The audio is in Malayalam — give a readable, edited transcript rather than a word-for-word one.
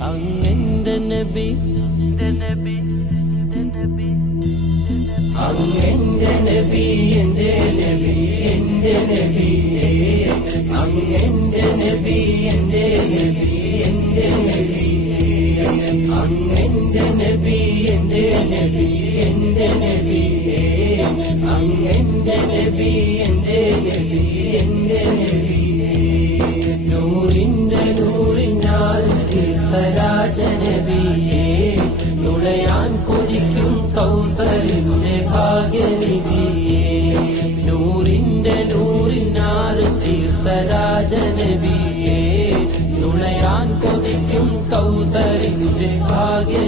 അങ്ങെന്റെ നബി അങ്ങെന്റെ നബി എന്റെ നബി എന്റെ നബി അങ്ങെന്റെ നബി എന്റെ നബി എന്റെ നബി അങ്ങെന്റെ നബി എന്റെ നബി എന്റെ നബി അങ്ങെന്റെ നബി എന്റെ നബി എന്റെ നബി നൂറിന്റെ നൂറിനാൽ തീർത്ഥരാജനബിയേ നുളയാൻ കൊതിക്കും കൗസലിന്റെ ഭാഗ്യനിധിയേ നൂറിന്റെ നൂറിനാൽ തീർത്ഥരാജനബിയേ നുളയാൻ കൊതിക്കും കൗസലിന്റെ ഭാഗ്യ